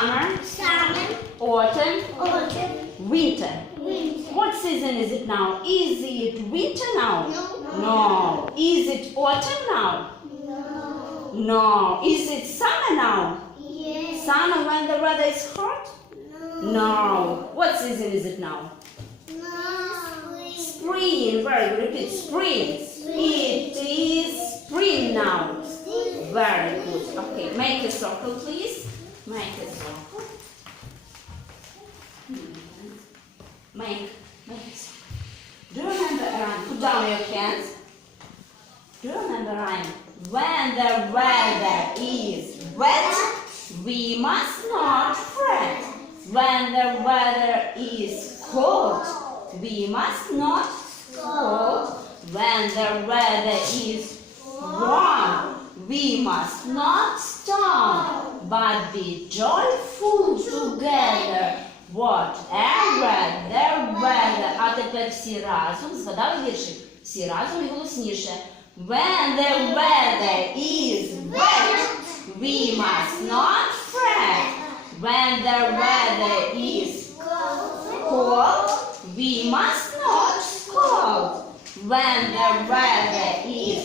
Summer. Summer. Autumn. Autumn. Winter. Winter. What season is it now? Is it winter now? No. No. no. Is it autumn now? No. No. Is it summer now? Yes. Summer when the weather is hot? No. No. What season is it now? No. Spring. Very good. Repeat. Spring. spring. It is spring now. Very good. Okay. Make a circle, please. Hmm. Mike is welcome. Mike, Mike Do you remember Ryan? Put down your hands. Do you remember Ryan? When the weather is wet, we must not fret. When the weather is cold, we must not scold. When the weather is warm, we must not stop, but be joyful together. Whatever the weather. А тепер всі разом згадали віршик. Всі разом і голосніше. When the weather is wet, we must not fret. When the weather is cold, we must not scold. When the weather is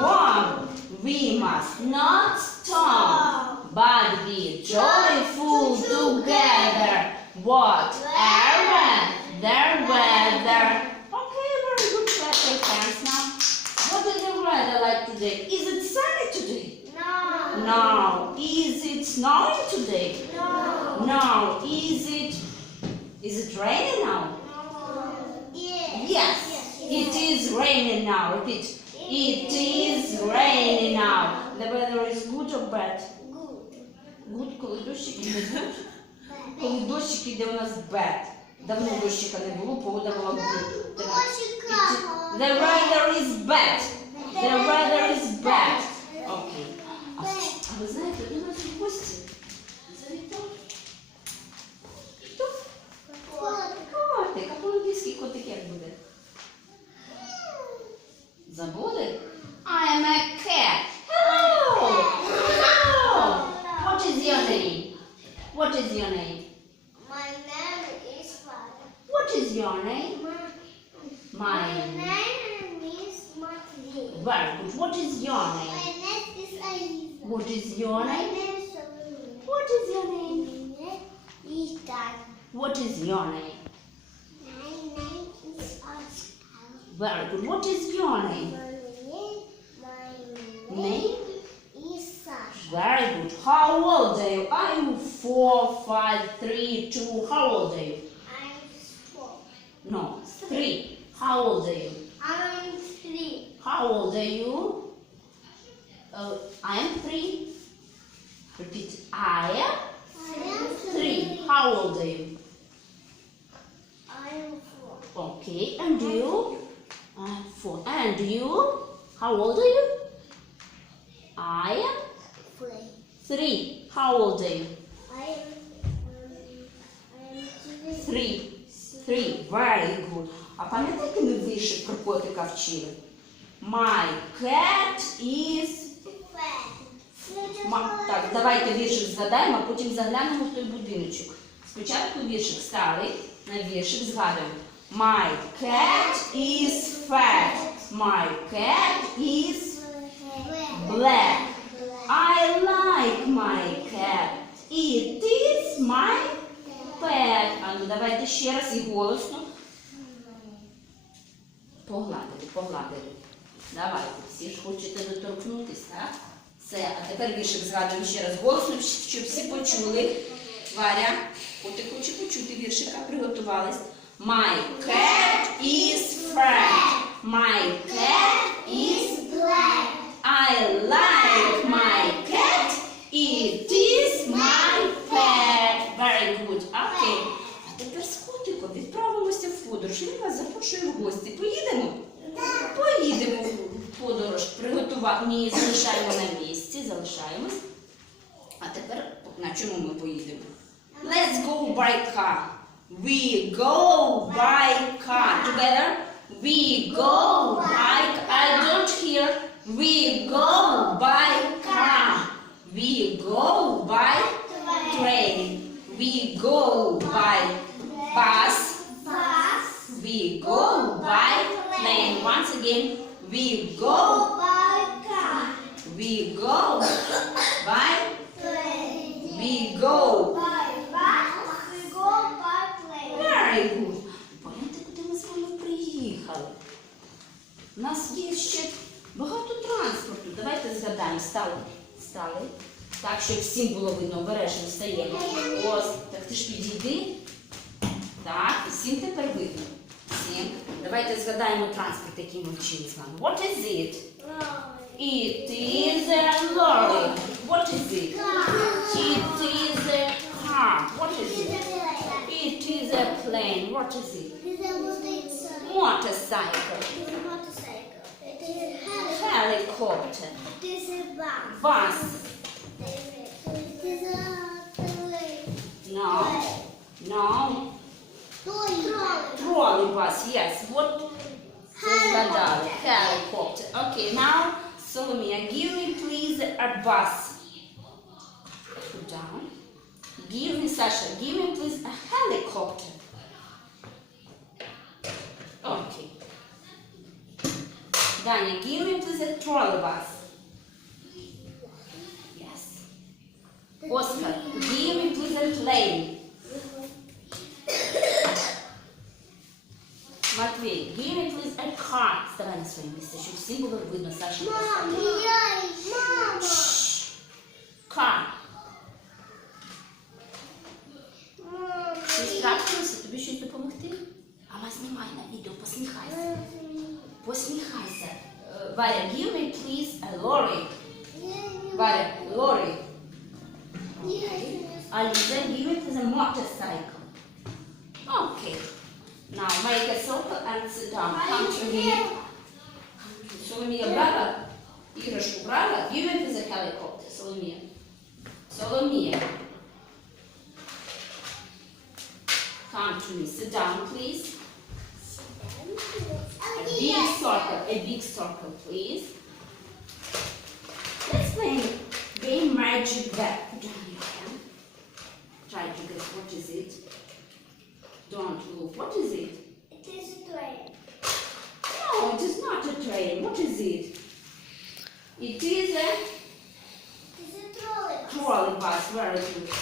warm, we must not stop, but be joyful together, What? Aaron, the weather. Okay, very good clapping hands now. What is the weather like today? Is it sunny today? No. No. Is it snowing today? No. No. Is it is it raining now? No. Yes. Yes. yes. It is raining now. Repeat. It is raining now. The weather is good or bad? Good, коли дощик іде. Коли дощик іде у нас bad. Давно дощика не було, погода була good. The weather is bad. The weather is bad. Okay. А ви знаєте, у нас гості. Забули? I am a cat. Hello! Hello! What is your name? What is your name? My name is Father. What is your name? My, My. My name is Martin. Very good. What is your name? My name is Aiza. What is your name? My name is What is your name? My name is Dan. What is your name? Very good. What is your name? My name my name is Sasha. Very good. How old are you? Are you four, five, three, two? How old are you? I'm four. No, three. How old are you? I'm three. How old are you? Uh, oh, I'm three. Repeat. I am, I am three. three. How old are you? I am four. Okay, and you? am uh, four. And you? How old are you? I am three. Three. How old are you? I am, um, I am three. Three. Very good. А пам'ятаєте, ми вище про котика вчили? My cat is Ма... Так, давайте віршик згадаємо, а потім заглянемо в той будиночок. Спочатку віршик старий, на віршик згадуємо. My cat is fat. My cat is black. I like my cat. It is my pet. А ну давайте ще раз і голосно. Погладили, погладили. Давайте, всі ж хочете доторкнутися, так? Все, а тепер віршик згадуємо ще раз голосно, щоб всі почули. Варя, От котику хоче почути віршика, приготувались. My cat is French. My cat is black. I like my cat. It is my pet. Very good. Okay. А тепер з котиком відправимося в подорож. Я вас запрошую в гості. Поїдемо? Поїдемо в подорож. Приготувати. Ні, залишаємо на місці, залишаємось. А тепер на чому ми поїдемо? Let's go by car. We go by car. Together. We go by. I don't hear. We go by car. We go by train. We go by bus. We go by plane. Once again, we go by car. We go by train. We go встаємо, стали, стали. Так, щоб всім було видно, обережно встаємо. Ось, так ти ж підійди. Так, всім тепер видно. Всім. Давайте згадаємо транспорт, який ми вчили з вами. What is it? It is a lorry. What is it? It is a car. What is it? It is a plane. What is it? Motorcycle. Helicopter. Bus. No. No. Trolley bus. Yes. What? Helicopter. Helicopter. Okay. Now, Solomia, give me please a bus. Put down. Give me Sasha. Give me please a helicopter. Okay. Vanya, give me to the trolleybus. Yes. Oscar, give me to the plane. Матвей, give me to the car. Вставай на своє місце, щоб всім було видно, Саша. Мам, я мама. Car. Ти страшилася? Тобі щось допомогти? А знімай на відео, посміхайся. Посміхайся. Варя, give me please a lorry. Варя, lorry. Okay. Aliza, give me the motorcycle. Okay. Now make a circle and sit down. Come to me. Соломія брала іграшку брала, give me the helicopter. Соломія. Соломія. Come to me. Sit down, please. Sit down, please. A big circle, a big circle, please. Let's play game magic bag. Put your hand. Try to guess what is it. Don't move. What is it? It is a train. No, it is not a train. What is it? It is a... It is a trolley bus. Trolley bus. Very good.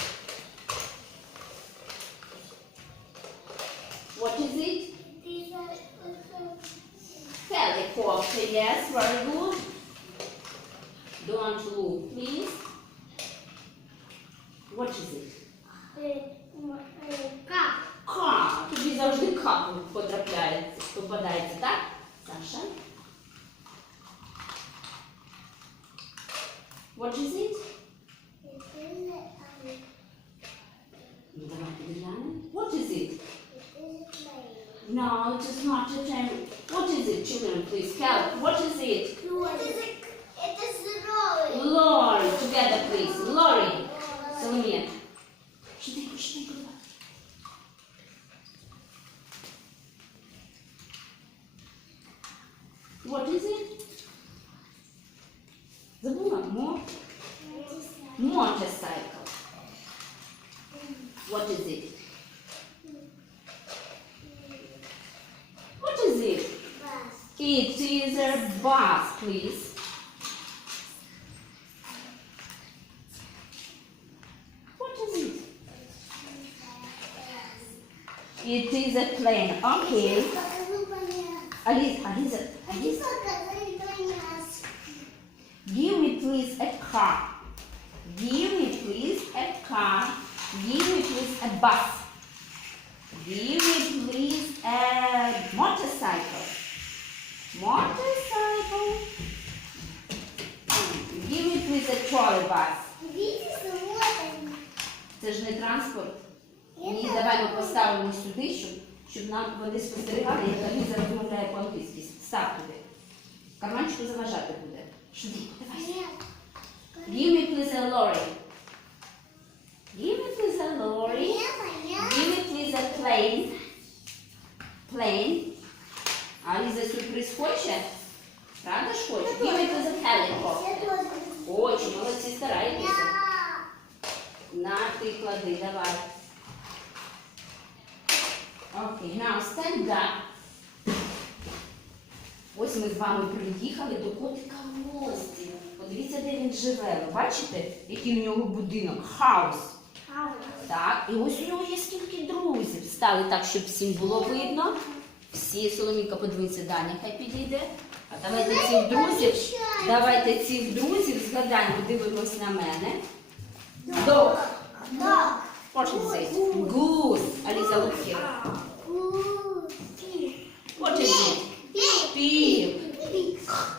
Yes, very good. Don't move, please. What is it? Ка. Ка. Тобі завжди ка потрапляється, попадається, так? Саша? What is it? What is it? No, it is not a triangle. What is it, children? Please help. What is it? It is a It is lorry. Lorry. Together, please. Lorry. Sonia. щоб нам вони спостерігали, як Аліза розмовляє по-англійськи. Став туди. Карманчику заважати буде. Швидко. гвозді. Подивіться, де він живе. Ви бачите, який в нього будинок? Хаус. Так, і ось у нього є скільки друзів. Стали так, щоб всім було видно. Всі, Соломінка, подивіться, Даня, хай підійде. А давайте цих друзів. Давайте цих друзів згадаємо, дивимось на мене. Дог. Починці. Гус. Аліза Лукір. Починці. Пів. Пів.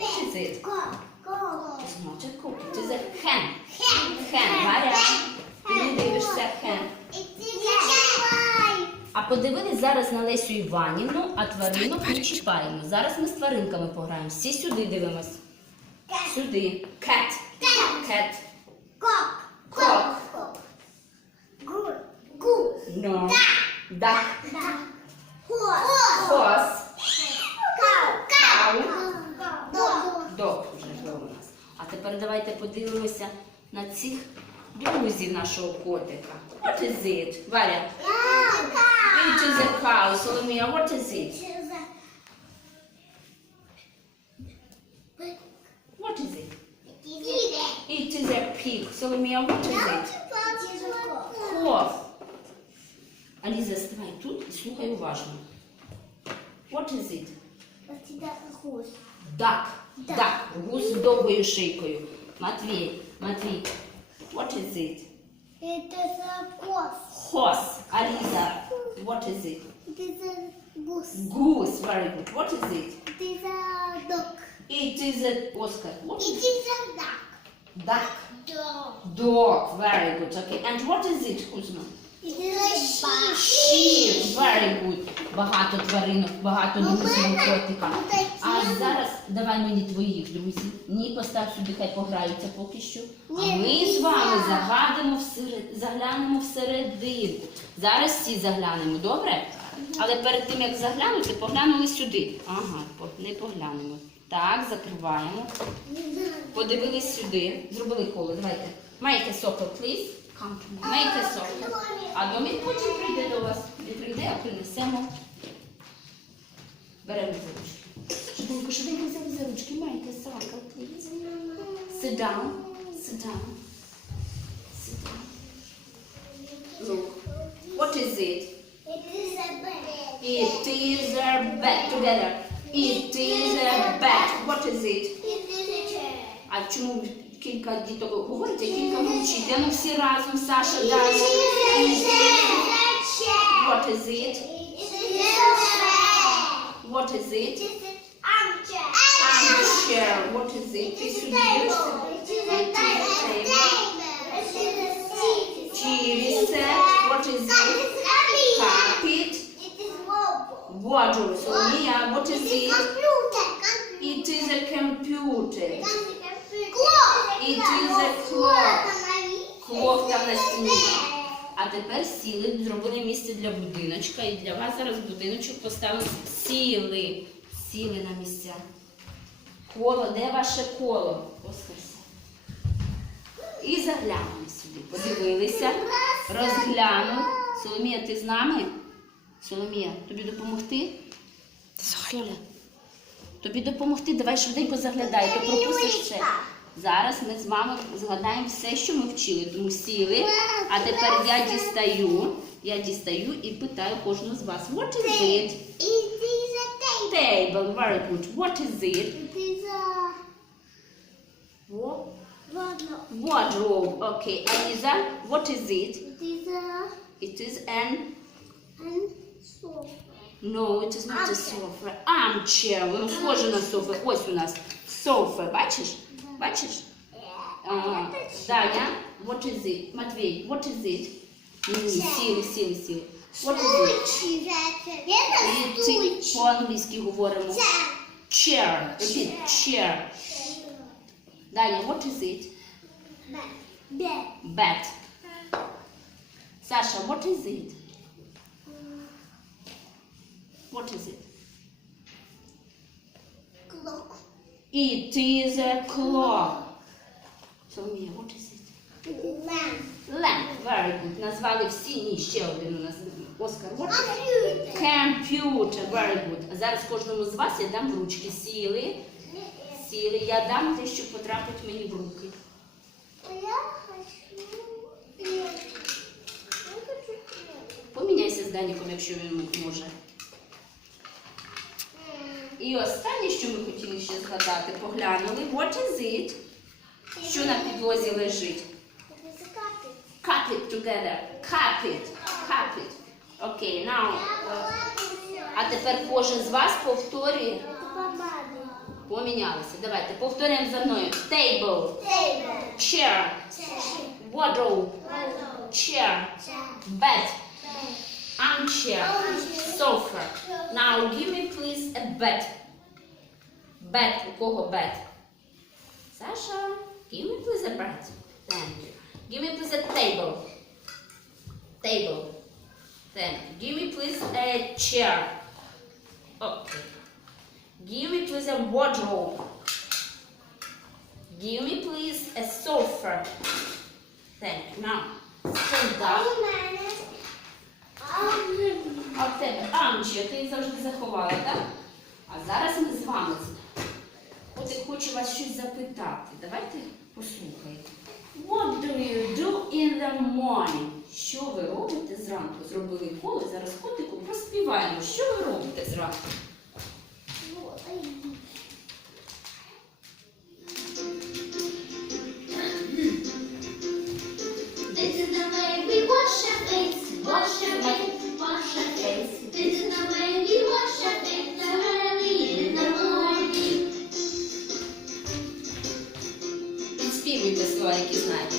Which is it? not a coke. It is a hen. Hen. Hen. Гаря. Ти не дивишся hen. А подивились зараз на Лесю Іванівну, а тварину почіпаємо. Зараз ми з тваринками пограємо. Всі сюди дивимось. Сюди. Кет. Кет. Кок. Кок. Гу. Гу. No. Ну, Duck. всіх друзів нашого котика. What is it? Варя. Into the cow. Соломія, what is it? What is it? It is a pig. Соломія, what is it? Ков. Аліза, ставай тут і слухай уважно. What is it? Duck. Duck. Гусь з довгою шийкою. Матвій, Матвій. What is it? It is a horse. Horse. Alisa, what is it? It is a goose. Goose. Very good. What is it? It is a duck. It is a Oscar. What It is is a duck. Duck. Dog. Dog. Very good. Okay. And what is it, Kuzma? Шів. Very good. Багато тваринок, багато друзів котика. Ну, а зараз давай мені твоїх друзів. Ні, постав сюди, хай пограються поки що. А ми з вами загадимо всеред... заглянемо всередину. Зараз всі заглянемо, добре? Але перед тим, як заглянути, поглянули сюди. Ага, не поглянемо. Так, закриваємо. Подивились сюди. Зробили коло. Давайте. Майте сокол, please. Come to me. Мийте сорти. А домік потім прийде до вас. Не прийде, а принесемо. Беремо за ручки. Швиденько, швиденько взяли за ручки. Майте сорка, please. Sit down. Sit down. Sit down. Look. What is it? It is a bed. It is a bed. Together. It is a bed. What is it? It is a chair. А чому кілька діток говорить, а кілька мовчить. Ну всі разом, Саша, далі. What is it? What is it? Armchair. What is it? Ти сюди. TV set. What is it? Carpet. Water. So Mia, what is it? It is a computer. І тізе клоф. Клоф там на стіні. А тепер сіли, зробили місце для будиночка. І для вас зараз будиночок поставили. Сіли. Сіли на місця. Коло, де ваше коло? Оскарся. І заглянули сюди. Подивилися, розглянули. Соломія, ти з нами? Соломія, тобі допомогти? Соля. Тобі допомогти, давай швиденько заглядай, то пропустиш все. Зараз ми з мамою згадаємо все, що ми вчили, тому сіли. А тепер я дістаю, я дістаю і питаю кожного з вас. What is it? It is a table. Table, very good. What is it? It is a... Wardrobe. okay. Anisa, what is it? It is a... It is an... An sofa. No, it is not a sofa. Armchair. Воно схоже на софи. Ось у нас софа. Бачиш? Бачиш? Ага. Даня, what is it? Матвій, what is it? Ні, сіли, сіли, сіли. What is it? І ти по-англійськи говоримо. Chair. Repeat. Chair. Даня, what is it? Bed. Bed. Саша, what is it? What is it? Clock. It is a clock. So Соломія, what is it? Lamp. Lamp. Very good. Назвали всі ні ще один у нас. Оскар, what? is it? Computer. Very good. А зараз кожному з вас я дам ручки. Сіли. Сіли. Я дам те, щоб потрапить мені в руки. я хочу Поміняйся з Даніком, якщо він може. І останнє, що ми хотіли ще згадати, поглянули what is it, що на підлозі лежить. Cup it together. Cut it. Cut it. Окей, okay, now. Uh, а тепер кожен з вас повторює. Помінялися. Давайте повторимо за мною. Table. Chair. Wardrobe. Chair. Bed. Armchair. Sofa. Now give me please a bed. Бет. У кого бет? Саша, give me please a bread. Thank you. Give me please a table. Table. Thank you. Give me please a chair. Okay. Give me please a wardrobe. Give me please a sofa. Thank you. Now, stand down. А в тебе, Анджі, ти їх завжди заховала, так? А зараз ми з вами От я хочу вас щось запитати. Давайте послухайте. What do you do in the morning? Що ви робите зранку? Зробили коло, зараз котику проспіваємо. Що ви робите зранку? This is the way we wash our face, wash our face. Заспівуйте слова, які знаєте.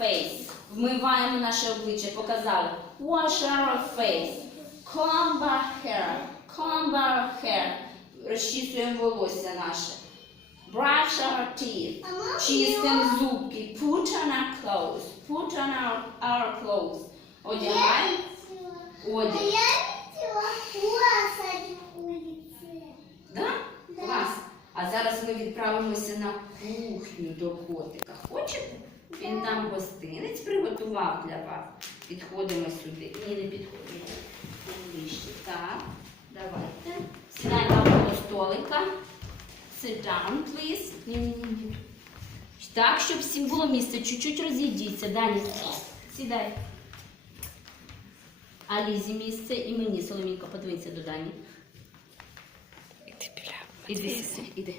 face. Вмиваємо наше обличчя, показали. Wash our face. Comb our hair. Comb our hair. Розчісуємо волосся наше. Brush our teeth. Чистимо зубки. Put on our clothes. Put on our, our clothes. Одягаємо. Одяг. Да? Клас. А зараз ми відправимося на кухню до котика. Хочете? Він там гостинець приготував для вас. Підходимо сюди. Ні, не підходимо. Ближче. Так, давайте. Сідаємо до столика. Sit down, please. Ні, ні, ні. Так, щоб всім було місце. Чуть-чуть розійдіться. Дані. Сідай. Алізі місце і мені, Соломінко, подивіться до Дані. Іди біля. Іди. Іди.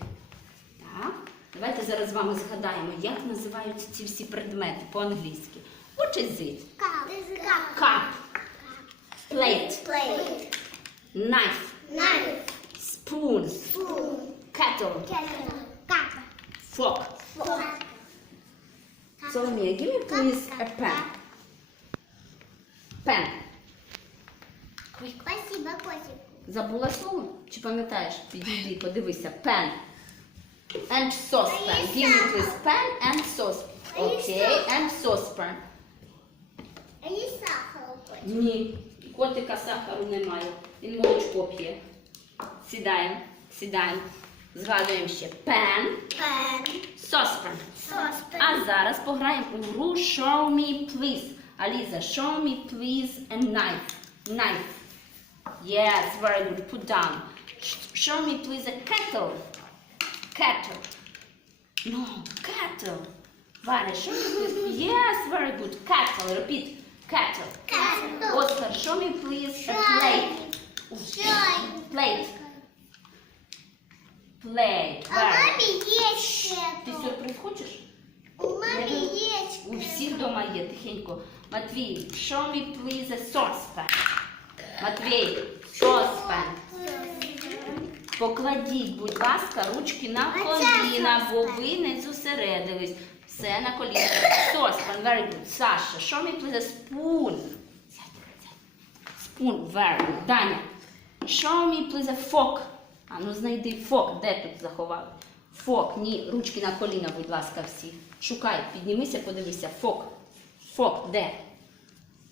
Так. Давайте зараз з вами згадаємо, як називаються ці всі предмети по-англійськи. What is it? Cup. Cup. Plate. Plate. Knife. Knife. Spoon. Spoon. Kettle. Kettle. Cup. Fork. Fork. Соломія, give me please a pen. Pen. Спасибо, котик. Забула слово? Чи пам'ятаєш? Підійди, подивися. Pen. and saucepan. Give me this pan and sauce. Okay, and saucepan. А є сахар у коті? Ні, у котика сахару немає. Він молочко п'є. Сідаємо, сідаємо. Згадуємо ще пен, Пен. Saucepan. Соспен. А зараз пограємо у гру Show me please. Аліза, show me please and knife. Knife. Yes, very good. Put down. Show me please a kettle. Cattle. No, cattle. Варя, що мені? Yes, very good. Cattle. Repeat. Cattle. Cattle. Oscar, show me please a plate. Plate. Plate. Plate. А Варя. мамі є ще. Ти то. сюрприз хочеш? У мамі є ще. У всіх вдома є, тихенько. Матвій, show me please a saucepan. Матвій, saucepan. Покладіть, будь ласка, ручки на коліна, бо ви не зосередились. Все на коліна. Saucepan, very good. Саша, show me please a spoon. Spoon, very good. Даня, show me please a fork. А ну знайди фок, де тут заховали? Фок, ні, ручки на коліна, будь ласка, всі. Шукай, піднімися, подивися. Фок. Фок, де?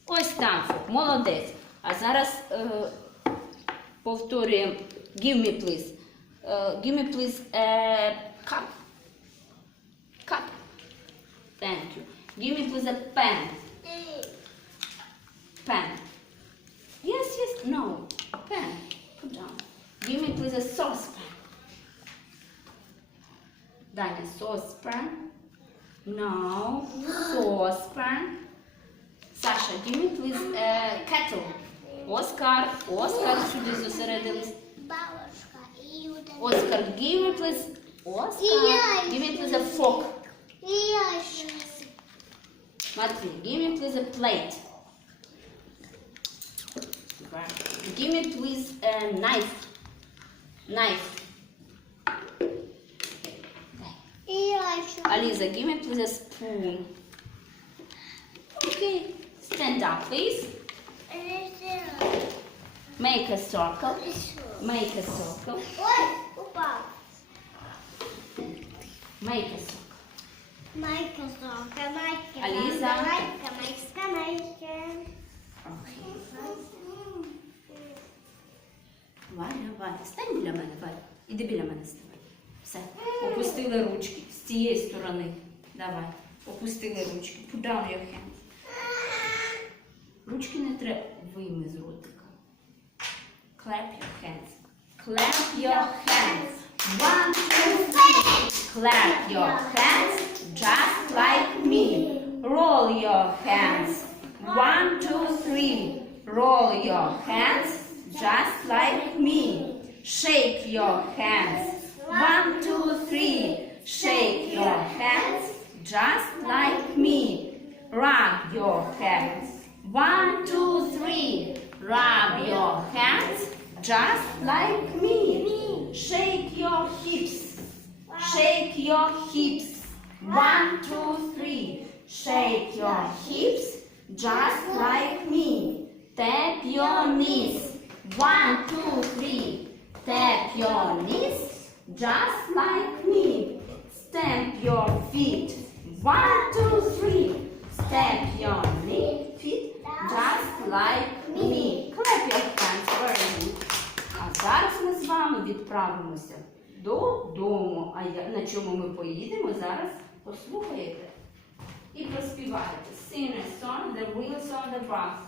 Ось там фок. Молодець. А зараз е, повторюємо. Give me please. Uh, give me please a cup. Cup. Thank you. Give me please a pen. Pen. Yes, yes. No. Pen. Put down. Give me please a saucepan. Then a saucepan. No. Saucepan. Sasha, give me please a kettle. Oscar, Oscar, should Оскар сюди зосередились. Oscar, give me please. Оскар, give me please a fork. Смотри, give me please a plate. Give me please a knife. Knife. Alisa, give me please a spoon. Okay, stand up please. Make a circle. Make a circle. Ой, упав. Make a circle. Майка, зорка, майка. Аліса. Майка, майка, майка. Валя, Валя, стань біля мене, Валя. Іди біля мене ставай. Все. Опустили ручки з цієї сторони. Давай. Опустили ручки. Put down your hand. Ручки не треба вийми з рота. Clap your hands. Clap your hands. One, two, three. Clap your hands just like me. Roll your hands. One, two, three. Roll your hands just like me. Shake your hands. One, two, three. Shake your hands just like me. Rub your hands. One, two, three. Rub your hands just like me. Shake your hips. Shake your hips. One, two, three. Shake your hips. Just like me. Tap your knees. One, two, three. Tap your knees. Just like me. Stamp your feet. One, two, three. Stamp your knee, feet. Just like me. Clap your hands me. зараз ми з вами відправимося додому. А я, на чому ми поїдемо, зараз послухаєте і проспіваєте. Сине сон, song the wheels on the bus.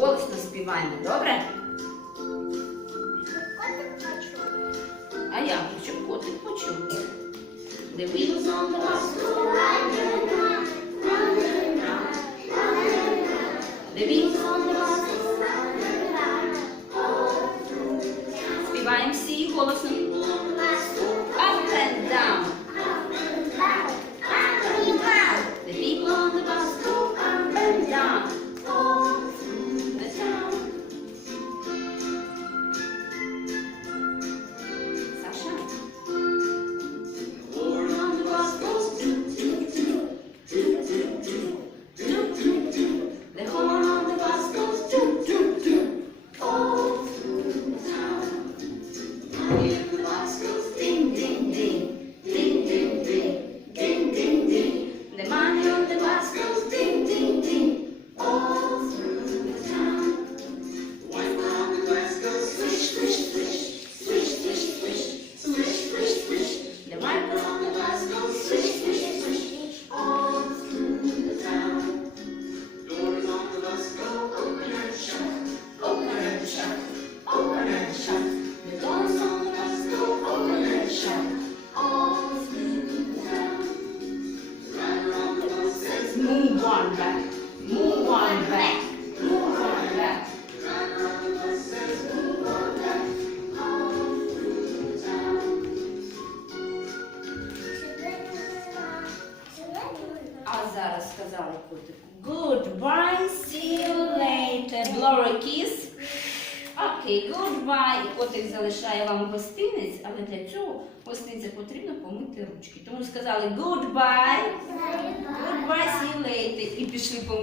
Голосно співаємо, добре? А я хочу котик почув. The wheels on the bus. living on the mountain, on on the mountain, сказали goodbye, goodbye, see you later і пішли помилитися.